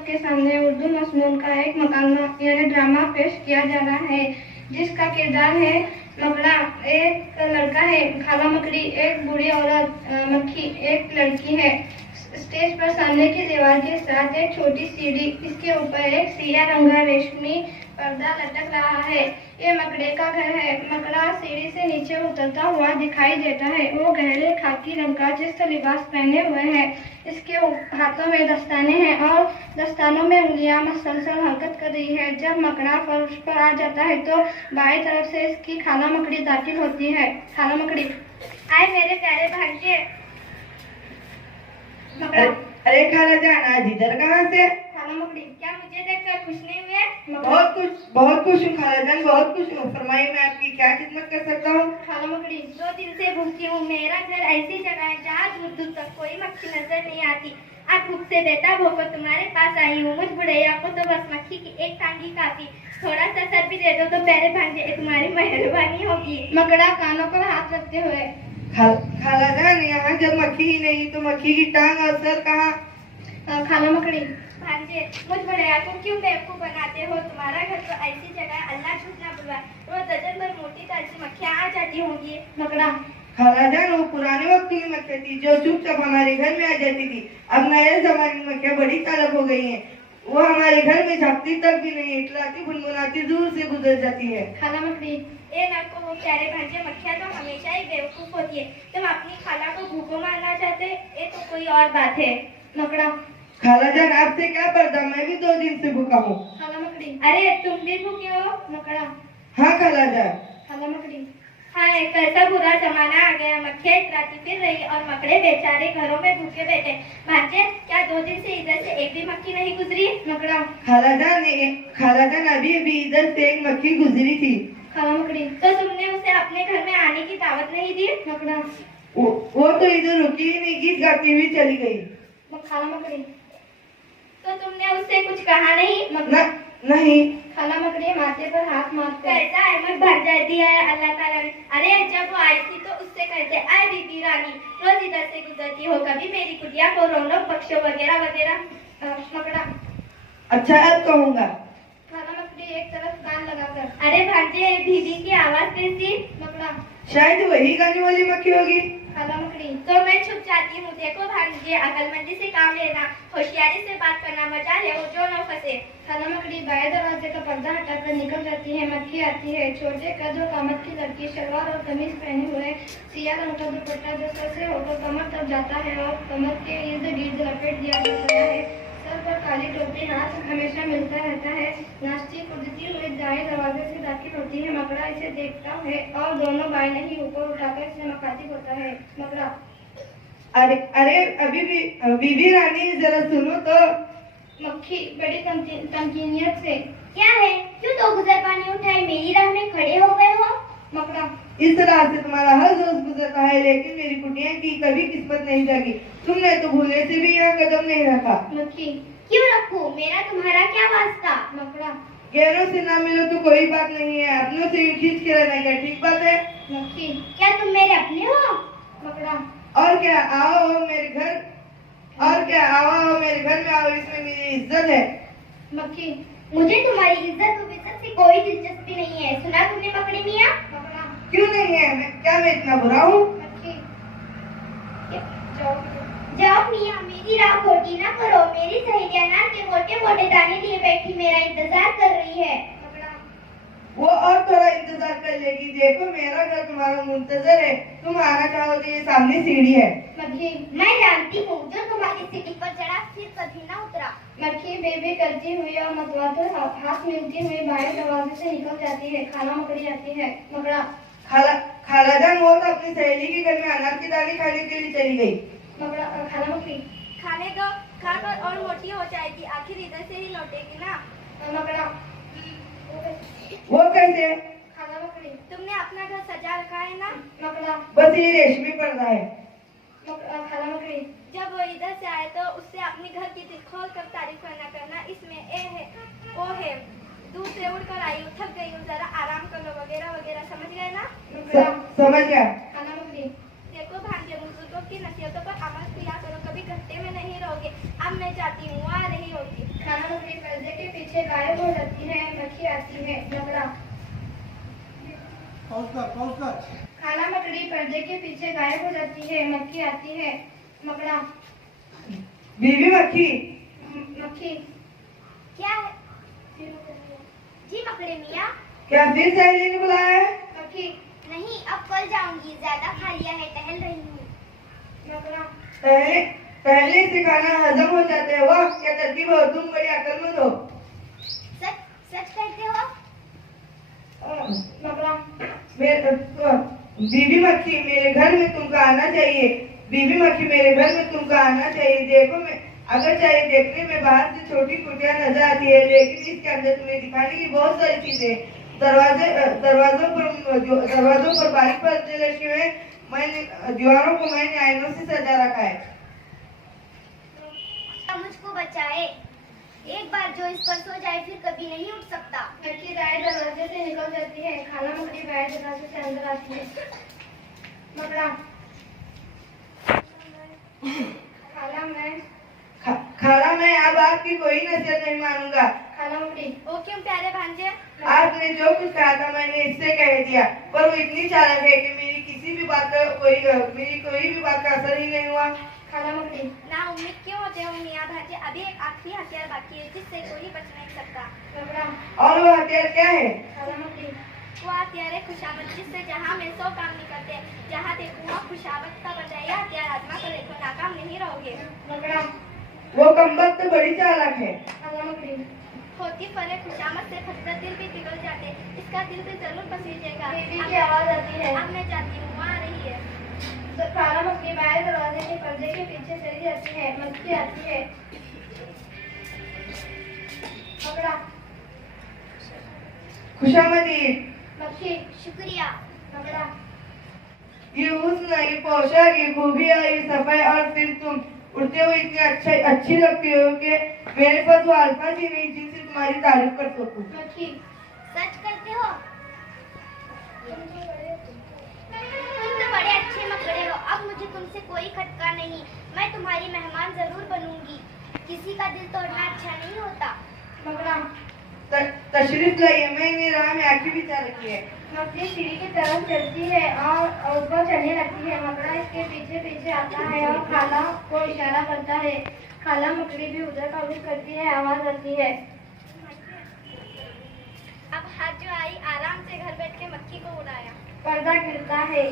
सबके सामने उर्दू मजमून का एक मकामा यानी ड्रामा पेश किया जा रहा है, जिसका किरदार है मकड़ा। एक लड़का है खाला मकड़ी, एक बूढ़ी औरत मक्खी एक लड़की है। स्टेज पर सामने की दीवार के साथ एक छोटी सीढ़ी, इसके ऊपर एक सिया रंगा रेशमी पर्दा लटक रहा है। ये मकड़े का घर है। मकड़ा सीढ़ी से नीचे उतरता हुआ दिखाई देता है। वो गहरे खाकी रंग का जिसका लिबास पहने हुए है। इसके हाथों में दस्ताने हैं और दस्तानों में उंगलियां मसलसल हरकत कर रही है। जब मकड़ा फर्श पर आ जाता है तो बाएं तरफ से इसकी खाला मकड़ी दाखिल होती है। खाला मकड़ी, आए मेरे प्यारे भांजे। मकड़ा, अरे खाला जान, आज इधर कहाँ से? खाला मकड़ी, क्या मुझे देखकर खुश नहीं हुए? बहुत खुश हूँ खाला जान, बहुत खुश हूँ। फरमाइए, मैं आपकी क्या खिदमत कर सकता हूँ? खाला मकड़ी, 2 दिन से भूखी हूँ। मेरा घर ऐसी जगह है जहाँ दूर दूर तक कोई मक्खी नजर नहीं आती। आप भूख से बेताब होकर तुम्हारे पास आई हूँ। मुझ बुढ़ैया को तो बस मक्खी की एक टांगी काफी। थोड़ा सा सर भी दे दो तो प्यारे भांजे, तुम्हारी मेहरबानी होगी। मकड़ा कानों पर हाथ रखते हुए, खाला जान, यहाँ जब मक्खी ही नहीं तो मक्खी की टांग और सर कहाँ? खाला मकड़ी, भांजे, मुझ बुढ़ैया को क्यों बेवकूफ बनाते हो? तुम्हारा घर तो ऐसी जगह है, अल्लाह झूठ ना बुलवाए, रोज दर्जन भर मोटी ताजी मक्खियाँ आ जाती होंगी। मकड़ा, खाला जान, वो पुराने वक्त की मक्खियाँ थी जो चुपचाप हमारे घर में आ जाती थी। अब नए जमाने की मक्खियाँ बड़ी चालाक हो गई हैं। वो हमारे घर में झांकती तक भी नहीं, इटलाती बुनबुनाती दूर से गुजर जाती है। खाला मकड़ी, ए नको वो प्यारे भांजे, मक्खियाँ तो हमेशा ही बेवकूफ होती है। तुम अपनी खाला को भूखो मारना चाहते, ये तो कोई और बात है। मकड़ा, खाला जान, आपसे क्या पर्दा, मैं भी 2 दिन से भूखा हूँ। खाला मकड़ी, अरे तुम भी भूखे हो? मकड़ा, हाँ खाला जान। खाला मकड़ी, हाँ, कैसा बुरा जमाना आ गया। मक्खियाँ इतराती फिर रही और मकड़े बेचारे घरों में भूखे बैठे। भांजे, क्या 2 दिन से इधर से एक भी मक्खी नहीं गुजरी? मकड़ा, खाला जान, अभी इधर से एक मक्खी गुजरी थी। खाला मकड़ी, तो तुमने उसे अपने घर में आने की दावत नहीं दी? मकड़ा, वो तो इधर रुकी ही नहीं, गीत गाती हुई चली गई। खाला मकड़ी, तो तुमने उससे कुछ कहा नहीं? मकड़ा, नहीं। खाला मकड़ी माथे पर हाथ मारते, कैसा अहमद भर जाती है अल्लाह ताला ने। अरे जब वो आई थी तो उससे कहते, आए बीबी रानी, रोज इधर से गुजरती हो, कभी मेरी कुटिया को रौनक बख्शो वगैरह वगैरह। मकड़ा, अच्छा, अब कहूँगा। खाला मकड़ी एक तरफ कान लगाकर, अरे भांजे, बीबी की आवाज कैसी? मकड़ा, शायद वही गाने वाली मक्खी होगी। खाला मकड़ी, तो मैं छुप जाती हूँ। देखो भांजे, अकलमंदी से काम लेना, होशियारी से बात करना, मजा ले जो न फंसे। खाला मकड़ी बाएं दरवाजे का पर्दा हटाकर निकल जाती है। मक्खी आती है। छोटे कद और कामत की लड़की, शलवार और कमीज पहने हुए, सिया रंग का दुपट्टा जो सर से होकर कमर तक जाता है और कमर के इर्द गिर्द लपेट दिया जाता है। सर पर काली टोपी, हाथ हमेशा मिलता रहता है। नाचती कूदती हुई दाएं दरवाजे से दाखिल होती है। मकड़ा इसे देखता है और दोनों बाएं नहीं ऊपर उठाकर इसे मुखातिब होता है। मकड़ा, अरे अभी भी बीबी रानी, जरा सुनो तो। मक्खी बड़ी तमकीनियत से, क्या है, क्यों तो गुजर पानी उठाए मेरी राह में खड़े हो गए हो? मकड़ा, इस तरह से तुम्हारा हर रोज गुजरता है, लेकिन मेरी कुटिया की कभी किस्मत नहीं जागी। तुमने तो भूले से भी यहाँ कदम नहीं रखा। मक्खी, क्यों रखूं, मेरा तुम्हारा क्या वास्ता? मकड़ा, गैरों से ना मिलो तो कोई बात नहीं है, अपनों से खींच के रहना क्या ठीक बात है? मक्खी, क्या तुम मेरे अपने हो? मकड़ा, और क्या, आओ मेरे घर, और क्या, आओ मेरे घर में आओ, इसमें मेरी इज्जत है। मक्खी, मुझे तुम्हारी इज्जत और इज्जत से कोई दिलचस्पी नहीं है। सुना तुमने मकड़ी मियाँ? मकड़ा, क्यों नहीं है, मैं इतना बुरा हूँ? मक्खी, जाओ मियाँ, मेरी राह खोटी ना करो। मेरी सहेलियां अनार के मोटे मोटे दाने लिए बैठी मेरा इंतजार कर रही है। वो और थोड़ा इंतजार कर लेगी। देखो मेरा घर तुम्हारा मुंतजर है, तुम आना चाहो तो ये सामने सीढ़ी है। मक्खी, मैं जानती हूँ, जो तुम्हारी सीढ़ी पर चढ़ा फिर कभी ना उतरा। मक्खी बेबी करती हुई और मतवाते हाथ मिलती हुई बाएं दरवाजे से निकल जाती है। खाला मकड़ी आती है। मकड़ा, खाला जान, वो तो अपनी सहेली के घर में अनार की दाने खाने के लिए चली गई। मकड़ा, खाला मकड़ी, खाने दो, खाकर और मोटी हो जाएगी, आखिर इधर से ही लौटेगी ना। मकड़ा, वो कैसे? खाला मकड़ी, तुमने अपना घर सजा रखा है ना? मकड़ा, बस ये रेशमी पर्दा है। खाला मकड़ी, जब वो इधर से आए तो उससे अपने घर की दिल खोल कर तारीफ करना। इसमें ए है, ओ है, दूर से उड़कर आई, थक गई हूँ, जरा आराम कर लो वगैरह वगैरह, समझ गए ना? समझ गया। खाला मकड़ी, देखो भांजे, बुजुर्गों की नसीहतों पर अमल किया करो, कभी घंटे में नहीं रहोगे। आप अब मैं जाती हूँ, आ रही होगी। खाना मकड़ी पर्दे के पीछे गायब हो जाती है, मक्खी आती है। मकड़ा। खाना मकड़ी पर्दे के पीछे गायब हो जाती है, मक्खी आती है। मकड़ा। बीवी मक्खी। मक्खी। क्या है जी मकड़े मियाँ? क्या फिर सहेली ने बुलाया है? मक्खी। नहीं, अब कल जाऊंगी, ज्यादा खा लिया है, टहल रही हूँ। मकड़ा। पहले से खाना हजम हो जाता है। वाह क्या तरकीब हो, तुम बड़ी अक्लमंद हो। सच सच कहते हो? मकड़ा। बीबी मक्खी मेरे घर में तुमको आना चाहिए। बीबी मक्खी मेरे घर में तुमको आना चाहिए। देखो मैं अगर चाहे देखने में बाहर से छोटी कुटिया नजर आती है, लेकिन इसके अंदर तुम्हें दिखाने की बहुत सारी चीजें। दरवाजों पर बारीक पर्दे लगे हुए। मैंने दीवारों को मैंने आईनों से सजा रखा है। मुझको बचाए, एक बार जो इस पर सो जाए फिर कभी नहीं उठ सकता। मक्खी दाएं दरवाजे से निकल जाती है, खाना मकड़ी बाएं दरवाजे से अंदर आती है। मकड़ा। खाला मैं अब आपकी कोई नसीहत नहीं मानूंगा। खाना मकड़ी। ओ क्यों प्यारे भांजे? आपने जो कुछ कहा था मैंने इससे कह दिया, पर वो इतनी चालाक है कि मेरी कोई भी बात का असर ही नहीं हुआ। खाना मकड़ी। ना उम्मीद क्यों होते हो मियाँ भांजे? अभी एक आखिरी हथियार बाकी है जिससे कोई बच नहीं सकता। मकड़ा। और वो हथियार क्या है? खाना मकड़ी। वो हथियार है खुशामद, जिससे जहाँ में 100 काम निकलते हैं। जहाँ देखो वहाँ खुशामद का बजाय यह हथियार आजमा कर देखो, नाकाम नहीं रहोगे। मकड़ा। वो कमबख्त तो बड़ी चालाक है। खाना मकड़ी। होती फले खुशामद से फटकर दिल भी पिघल जाते, इसका दिल भी जरूर पसीजेगा। बीवी की आवाज आती है। अब मैं जाती हूँ, आ रही है। खाना मकड़ी बाएं दरवाजे के पर्दे के पीछे चली जाती है, मक्खी आती है। मकड़ा। खुशामदीद। मक्खी। शुक्रिया। मकड़ा। ये हुस्न, ये पोशाक, ये खूबियाँ, ये सफाई, और फिर तुम उड़ते हुए इतनी अच्छी लगती हो कि मेरे पास वो अल्फाज ही नहीं जिनसे तुम्हारी तारीफ कर सकूं। मक्खी। सच करते हो? तुम तो बड़े अच्छे मकड़े हो। अब मुझे तुमसे कोई खटका नहीं, मैं तुम्हारी मेहमान जरूर बनूंगी। किसी का दिल तोड़ना अच्छा नहीं होता। मकड़ा। तशरीफ लाइए, मैंने राह में आखिर बिछा रखी है। मकड़ी सीढ़ी की तरफ चलती है और ऊपर चढ़ने लगती है। मकड़ा इसके पीछे पीछे आता है और खाला को इशारा करता है। खाला मकड़ी भी उधर का रुख करती है, आवाज आती है। अब हाथ जो आई, आराम से घर बैठ के मक्खी को उड़ाया। पर्दा गिरता है।